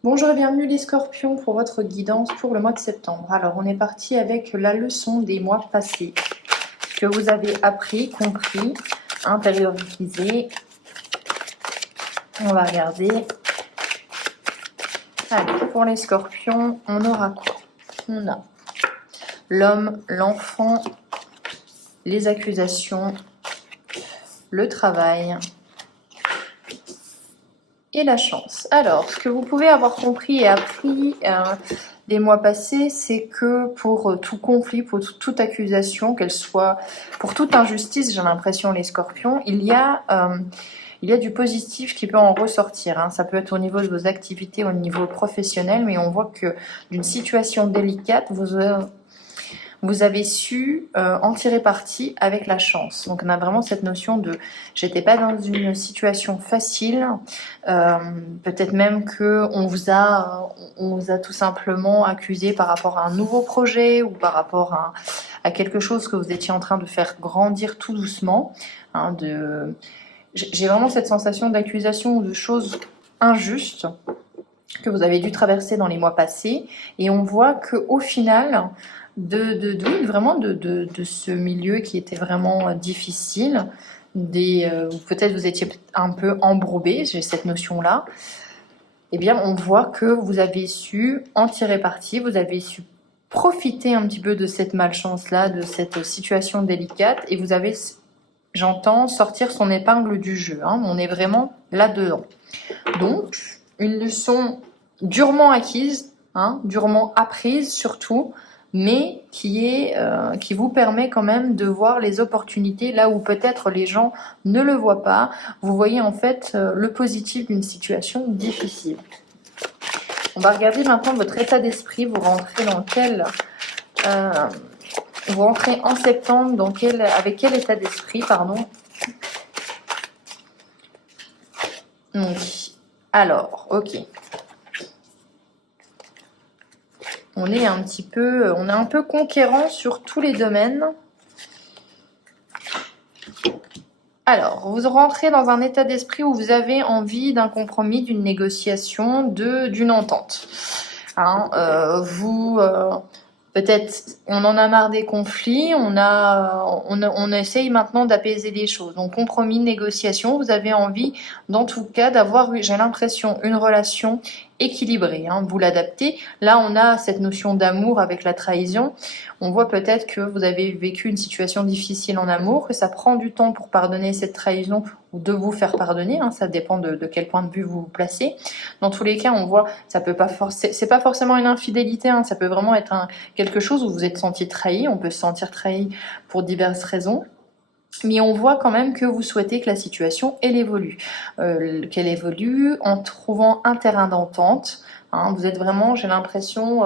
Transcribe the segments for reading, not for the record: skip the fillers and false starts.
Bonjour et bienvenue les scorpions pour votre guidance pour le mois de septembre. Alors on est parti avec la leçon des mois passés. Ce que vous avez appris, compris, intériorisé. On va regarder. Allez, pour les scorpions, on aura quoi? On a l'homme, l'enfant, les accusations, le travail et la chance. Alors, ce que vous pouvez avoir compris et appris des mois passés, c'est que pour tout conflit, pour toute accusation, qu'elle soit pour toute injustice, j'ai l'impression, les scorpions, il y a du positif qui peut en ressortir. Hein. Ça peut être au niveau de vos activités, au niveau professionnel, mais on voit que d'une situation délicate, vous avez su en tirer parti avec la chance. Donc on a vraiment cette notion de j'étais pas dans une situation facile, peut-être même que on vous a tout simplement accusé par rapport à un nouveau projet ou par rapport à quelque chose que vous étiez en train de faire grandir tout doucement. Hein, j'ai vraiment cette sensation d'accusation ou de choses injustes que vous avez dû traverser dans les mois passés, et on voit qu'au final vraiment de ce milieu qui était vraiment difficile, peut-être vous étiez un peu embourbé, j'ai cette notion-là, eh bien on voit que vous avez su en tirer parti, vous avez su profiter un petit peu de cette malchance-là, de cette situation délicate, et vous avez, j'entends, sortir son épingle du jeu. Hein, on est vraiment là-dedans. Donc, une leçon durement acquise, hein, durement apprise surtout, mais qui vous permet quand même de voir les opportunités là où peut-être les gens ne le voient pas. Vous voyez en fait le positif d'une situation difficile. On va regarder maintenant votre état d'esprit. Vous rentrez dans quel... vous rentrez en septembre avec quel état d'esprit, pardon. Donc, alors, ok. On est un peu conquérant sur tous les domaines. Alors, vous rentrez dans un état d'esprit où vous avez envie d'un compromis, d'une négociation, d'une entente. Hein, peut-être, on en a marre des conflits, on essaye maintenant d'apaiser les choses. Donc, compromis, négociation, vous avez envie, dans tout cas, d'avoir, j'ai l'impression, une relation équilibrée. Hein, vous l'adaptez. Là, on a cette notion d'amour avec la trahison. On voit peut-être que vous avez vécu une situation difficile en amour, que ça prend du temps pour pardonner cette trahison ou de vous faire pardonner. Hein, ça dépend de quel point de vue vous vous placez. Dans tous les cas, on voit, c'est pas forcément une infidélité. Hein, ça peut vraiment être quelque chose où vous êtes senti trahi. On peut se sentir trahi pour diverses raisons. Mais on voit quand même que vous souhaitez que la situation, elle évolue. Qu'elle évolue en trouvant un terrain d'entente. Hein, vous êtes vraiment, j'ai l'impression...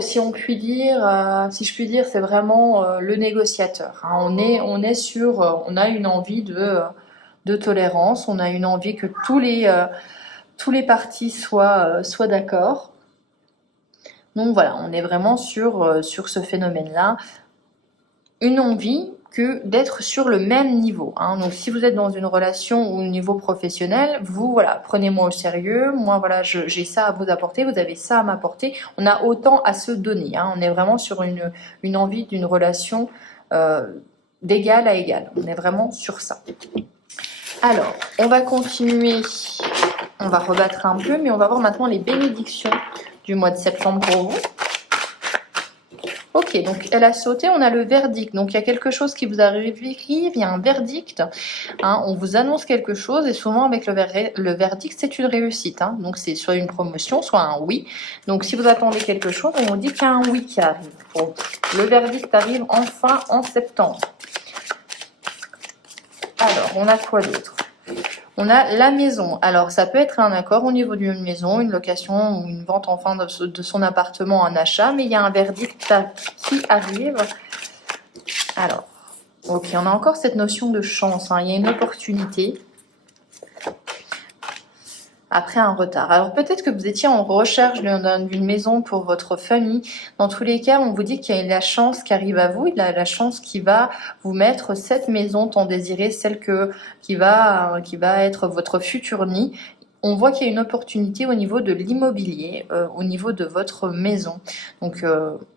si je puis dire, c'est vraiment le négociateur. Hein. On a une envie de tolérance, on a une envie que tous les partis soient d'accord. Donc voilà, on est vraiment sur ce phénomène-là. Une envie d'être sur le même niveau. Hein. Donc si vous êtes dans une relation ou au niveau professionnel, prenez-moi au sérieux. Moi, j'ai ça à vous apporter, vous avez ça à m'apporter. On a autant à se donner. Hein. On est vraiment sur une envie d'une relation d'égal à égal. On est vraiment sur ça. Alors, on va continuer. On va rebattre un peu, mais on va voir maintenant les bénédictions du mois de septembre pour vous. Ok, donc elle a sauté, on a le verdict. Donc il y a quelque chose qui vous arrive, il y a un verdict. Hein, on vous annonce quelque chose et souvent avec le verdict, c'est une réussite. Hein, donc c'est soit une promotion, soit un oui. Donc si vous attendez quelque chose, on vous dit qu'il y a un oui qui arrive. Bon, le verdict arrive enfin en septembre. Alors, on a quoi d'autre ? On a la maison. Alors, ça peut être un accord au niveau d'une maison, une location ou une vente enfin de son appartement, un achat, mais il y a un verdict qui arrive. Alors, ok, on a encore cette notion de chance. Hein. Il y a une opportunité après un retard. Alors, peut-être que vous étiez en recherche d'une maison pour votre famille. Dans tous les cas, on vous dit qu'il y a la chance qui arrive à vous, il y a la chance qui va vous mettre cette maison tant désirée, celle qui va être votre futur nid. on voit qu'il y a une opportunité au niveau de l'immobilier, au niveau de votre maison. Donc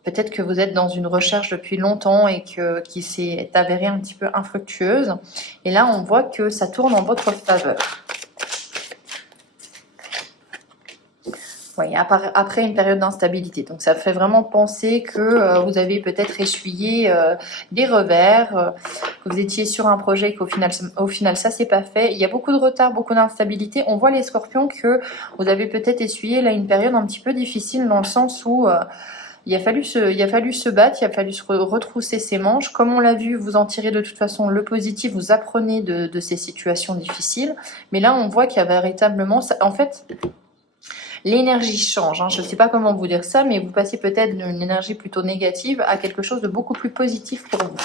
peut-être que vous êtes dans une recherche depuis longtemps et qui s'est avérée un petit peu infructueuse. Et là, on voit que ça tourne en votre faveur. Oui, après une période d'instabilité. Donc ça fait vraiment penser que vous avez peut-être essuyé des revers, que vous étiez sur un projet et qu'au final ça s'est pas fait. Il y a beaucoup de retard, beaucoup d'instabilité. On voit les scorpions que vous avez peut-être essuyé là une période un petit peu difficile dans le sens où il a fallu se battre, il a fallu se retrousser ses manches. Comme on l'a vu, vous en tirez de toute façon le positif, vous apprenez de ces situations difficiles. Mais là, on voit qu'il y a véritablement... En fait, l'énergie change. Je ne sais pas comment vous dire ça, mais vous passez peut-être d'une énergie plutôt négative à quelque chose de beaucoup plus positif pour vous.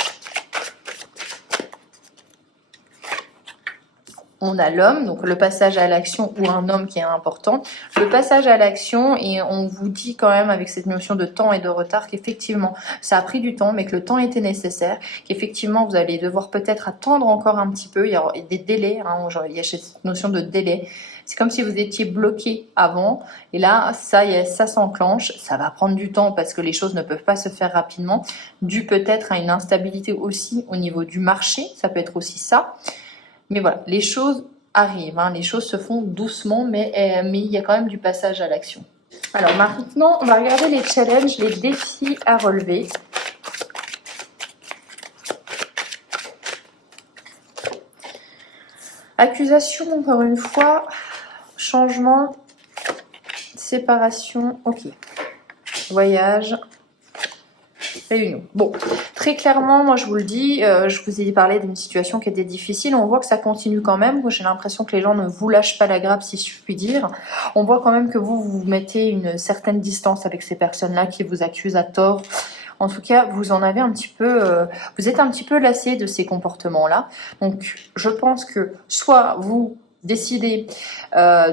On a l'homme, donc le passage à l'action ou un homme qui est important. Le passage à l'action, et on vous dit quand même avec cette notion de temps et de retard qu'effectivement ça a pris du temps, mais que le temps était nécessaire, qu'effectivement vous allez devoir peut-être attendre encore un petit peu, il y a des délais, il y a cette notion de délai. C'est comme si vous étiez bloqué avant, et là ça s'enclenche, ça va prendre du temps parce que les choses ne peuvent pas se faire rapidement, dû peut-être à une instabilité aussi au niveau du marché, ça peut être aussi ça. Mais voilà, les choses arrivent, les choses se font doucement, mais il y a quand même du passage à l'action. Alors maintenant, on va regarder les challenges, les défis à relever. Accusation, encore une fois, changement, séparation, ok. Voyage, réunion. Bon, très clairement, moi je vous le dis, je vous ai parlé d'une situation qui était difficile. On voit que ça continue quand même. J'ai l'impression que les gens ne vous lâchent pas la grappe, si je puis dire. On voit quand même que vous mettez une certaine distance avec ces personnes-là qui vous accusent à tort. En tout cas, vous en avez un petit peu, vous êtes un petit peu lassé de ces comportements-là. Donc, je pense que soit vous décidez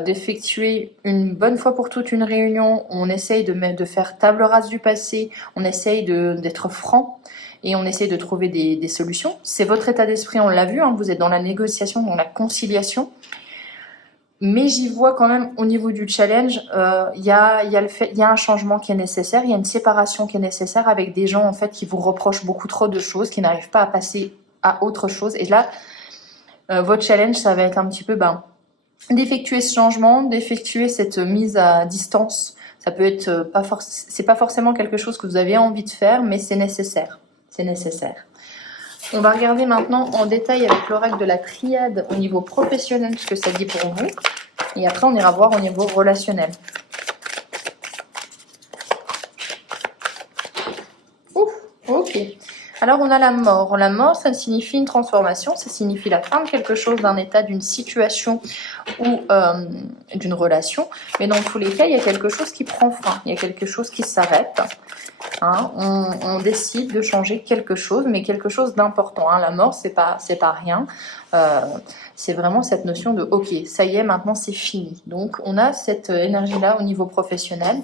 d'effectuer une bonne fois pour toutes une réunion, on essaye de faire table rase du passé, on essaye d'être franc et on essaye de trouver des solutions. C'est votre état d'esprit, on l'a vu, vous êtes dans la négociation, dans la conciliation. Mais j'y vois quand même au niveau du challenge, il y a un changement qui est nécessaire, il y a une séparation qui est nécessaire avec des gens en fait qui vous reprochent beaucoup trop de choses, qui n'arrivent pas à passer à autre chose. Et là, votre challenge, ça va être un petit peu d'effectuer ce changement, d'effectuer cette mise à distance. Ça peut être c'est pas forcément quelque chose que vous avez envie de faire, mais c'est nécessaire. C'est nécessaire. On va regarder maintenant en détail avec l'oracle de la triade au niveau professionnel ce que ça dit pour vous. Et après, on ira voir au niveau relationnel. Ouf, ok. Alors, on a la mort. La mort, ça signifie une transformation, ça signifie la fin de quelque chose, d'un état, d'une situation ou d'une relation. Mais dans tous les cas, il y a quelque chose qui prend fin, il y a quelque chose qui s'arrête. On décide de changer quelque chose, mais quelque chose d'important. La mort, c'est pas rien. C'est vraiment cette notion de ok, ça y est, maintenant c'est fini. Donc on a cette énergie-là au niveau professionnel.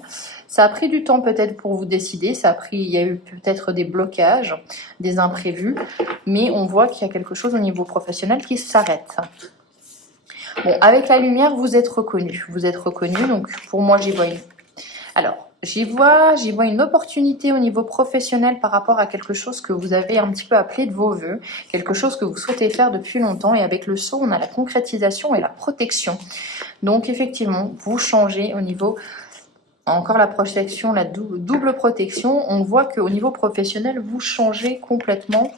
Ça a pris du temps peut-être pour vous décider. Il y a eu peut-être des blocages, des imprévus, mais on voit qu'il y a quelque chose au niveau professionnel qui s'arrête. Bon, avec la lumière, vous êtes reconnu. Vous êtes reconnu, donc pour moi, j'y vois une. Alors. J'y vois une opportunité au niveau professionnel par rapport à quelque chose que vous avez un petit peu appelé de vos voeux, quelque chose que vous souhaitez faire depuis longtemps. Et avec le saut, on a la concrétisation et la protection. Donc effectivement, vous changez au niveau, encore la protection, la double protection. On voit qu'au niveau professionnel, vous changez complètement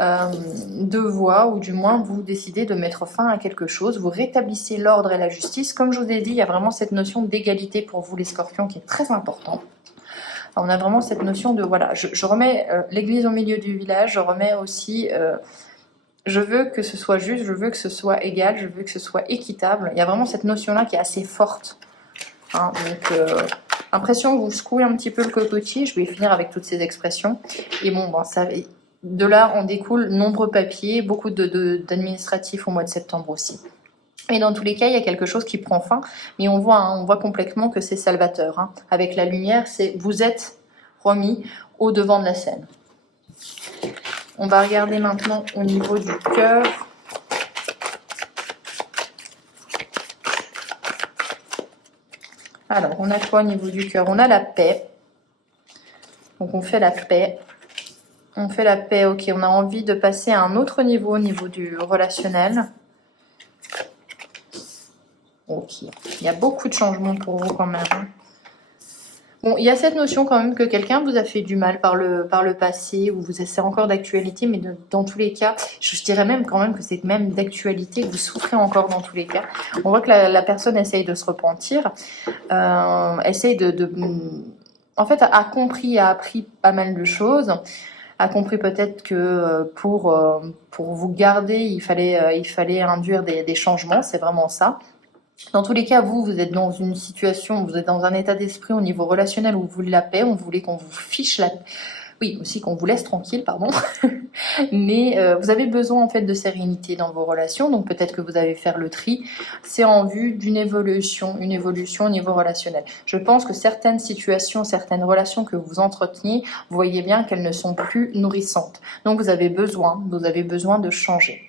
de voie, ou du moins vous décidez de mettre fin à quelque chose, vous rétablissez l'ordre et la justice. Comme je vous ai dit, il y a vraiment cette notion d'égalité pour vous les scorpions qui est très importante. On a vraiment cette notion de voilà, je remets l'église au milieu du village, je remets aussi je veux que ce soit juste, je veux que ce soit égal, je veux que ce soit équitable. Il y a vraiment cette notion là qui est assez forte, donc impression que vous secouez un petit peu le cocotier. Je vais finir avec toutes ces expressions et bon, ça de là, on découle nombreux papiers, beaucoup d'administratifs au mois de septembre aussi. Et dans tous les cas, il y a quelque chose qui prend fin, mais on voit complètement que c'est salvateur. Avec la lumière, vous êtes remis au devant de la scène. On va regarder maintenant au niveau du cœur. Alors, on a quoi au niveau du cœur? On a la paix. Donc, on fait la paix. On fait la paix, ok. On a envie de passer à un autre niveau, au niveau du relationnel. Ok. Il y a beaucoup de changements pour vous quand même. Bon, il y a cette notion quand même que quelqu'un vous a fait du mal par le passé, ou vous c'est encore d'actualité, mais dans tous les cas, je dirais même quand même que c'est même d'actualité, vous souffrez encore dans tous les cas. On voit que la personne essaye de se repentir, essaye en fait, a compris, a appris pas mal de choses, a compris peut-être que pour vous garder, il fallait induire des changements, c'est vraiment ça. Dans tous les cas, vous êtes dans une situation, vous êtes dans un état d'esprit au niveau relationnel où vous voulez la paix, on voulait qu'on vous fiche la paix. Oui, aussi qu'on vous laisse tranquille, pardon. Mais vous avez besoin en fait de sérénité dans vos relations, donc peut-être que vous allez faire le tri. C'est en vue d'une évolution, une évolution au niveau relationnel. Je pense que certaines situations, certaines relations que vous entreteniez, vous voyez bien qu'elles ne sont plus nourrissantes. Donc vous avez besoin de changer.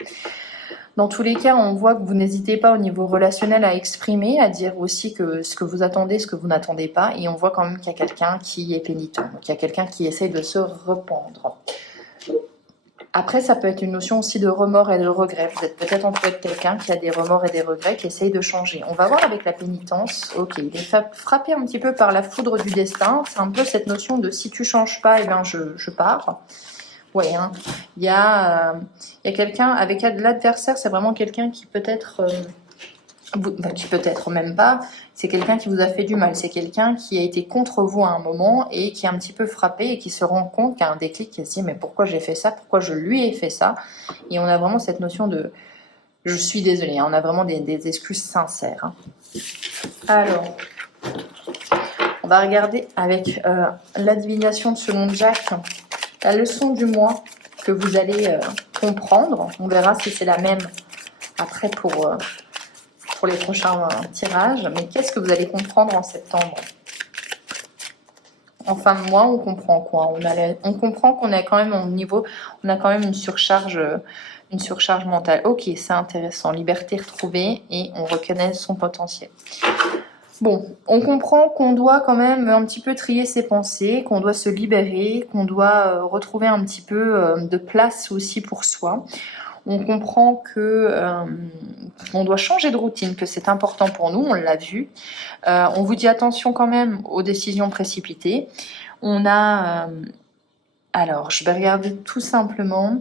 Dans tous les cas, on voit que vous n'hésitez pas au niveau relationnel à exprimer, à dire aussi que ce que vous attendez, ce que vous n'attendez pas. Et on voit quand même qu'il y a quelqu'un qui est pénitent. Donc il y a quelqu'un qui essaye de se rependre. Après, ça peut être une notion aussi de remords et de regrets. Vous êtes peut-être entouré de quelqu'un qui a des remords et des regrets, qui essaye de changer. On va voir avec la pénitence. Ok, il est frappé un petit peu par la foudre du destin. C'est un peu cette notion de si tu changes pas, eh bien je pars. Ouais, hein. Il y a quelqu'un avec l'adversaire, c'est vraiment quelqu'un qui peut-être, qui peut-être même pas, c'est quelqu'un qui vous a fait du mal, c'est quelqu'un qui a été contre vous à un moment et qui est un petit peu frappé et qui se rend compte, qui a un déclic, qui se dit mais pourquoi j'ai fait ça, pourquoi je lui ai fait ça, et on a vraiment cette notion de je suis désolée, hein. On a vraiment des excuses sincères. Hein. Alors, on va regarder avec la divination de selon Jacques. La leçon du mois que vous allez comprendre, on verra si c'est la même après pour les prochains tirages, mais qu'est-ce que vous allez comprendre en septembre? En fin de mois, on comprend quoi? On comprend qu'on est quand même au niveau, on a quand même une surcharge mentale. Ok, c'est intéressant, liberté retrouvée et on reconnaît son potentiel. Bon, on comprend qu'on doit quand même un petit peu trier ses pensées, qu'on doit se libérer, qu'on doit retrouver un petit peu de place aussi pour soi. On comprend que on doit changer de routine, que c'est important pour nous, on l'a vu. On vous dit attention quand même aux décisions précipitées. On a... alors, je vais regarder tout simplement...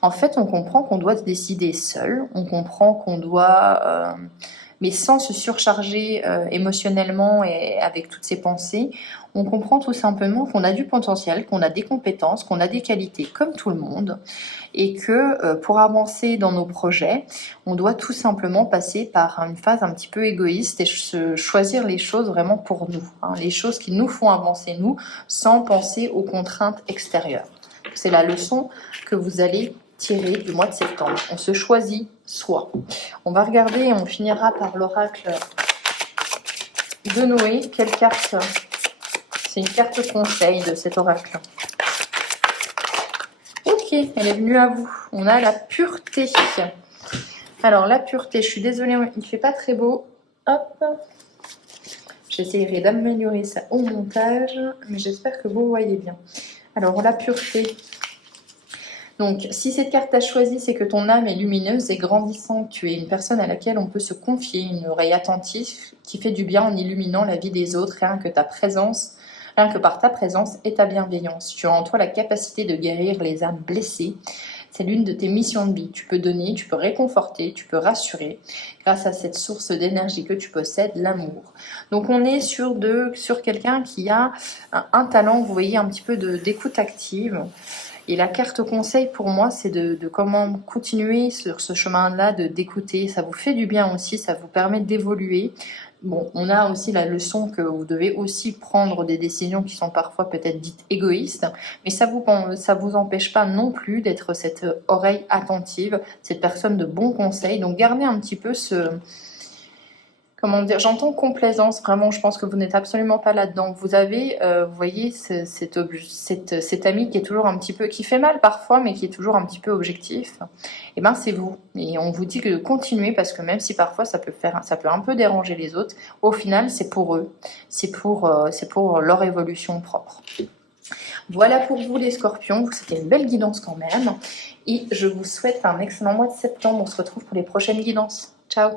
En fait, on comprend qu'on doit décider seul, on comprend qu'on doit... mais sans se surcharger émotionnellement et avec toutes ses pensées, on comprend tout simplement qu'on a du potentiel, qu'on a des compétences, qu'on a des qualités comme tout le monde, et que pour avancer dans nos projets, on doit tout simplement passer par une phase un petit peu égoïste et choisir les choses vraiment pour nous, hein, les choses qui nous font avancer nous, sans penser aux contraintes extérieures. C'est la leçon que vous allez tirer du mois de septembre. On se choisit soi. On va regarder et on finira par l'oracle de Noé. Quelle carte? C'est une carte conseil de cet oracle. Ok, elle est venue à vous. On a la pureté. Alors la pureté, je suis désolée, il ne fait pas très beau. Hop. J'essaierai d'améliorer ça au montage, mais j'espère que vous voyez bien. Alors la pureté. Donc, si cette carte t'a choisi, c'est que ton âme est lumineuse et grandissante. Tu es une personne à laquelle on peut se confier, une oreille attentive qui fait du bien en illuminant la vie des autres, rien que par ta présence et ta bienveillance. Tu as en toi la capacité de guérir les âmes blessées. C'est l'une de tes missions de vie. Tu peux donner, tu peux réconforter, tu peux rassurer grâce à cette source d'énergie que tu possèdes, l'amour. Donc on est sur quelqu'un qui a un talent, vous voyez, un petit peu d'écoute active. Et la carte conseil pour moi, c'est de comment continuer sur ce chemin-là, d'écouter. Ça vous fait du bien aussi, ça vous permet d'évoluer. Bon, on a aussi la leçon que vous devez aussi prendre des décisions qui sont parfois peut-être dites égoïstes, mais ça vous empêche pas non plus d'être cette oreille attentive, cette personne de bon conseil. Donc gardez un petit peu comment dire, j'entends complaisance, vraiment, je pense que vous n'êtes absolument pas là-dedans. Vous avez, vous voyez, cet ami qui est toujours un petit peu, qui fait mal parfois, mais qui est toujours un petit peu objectif. Et ben c'est vous. Et on vous dit que de continuer, parce que même si parfois ça peut un peu déranger les autres, au final, c'est pour eux. C'est pour leur évolution propre. Voilà pour vous les scorpions, c'était une belle guidance quand même. Et je vous souhaite un excellent mois de septembre. On se retrouve pour les prochaines guidances. Ciao!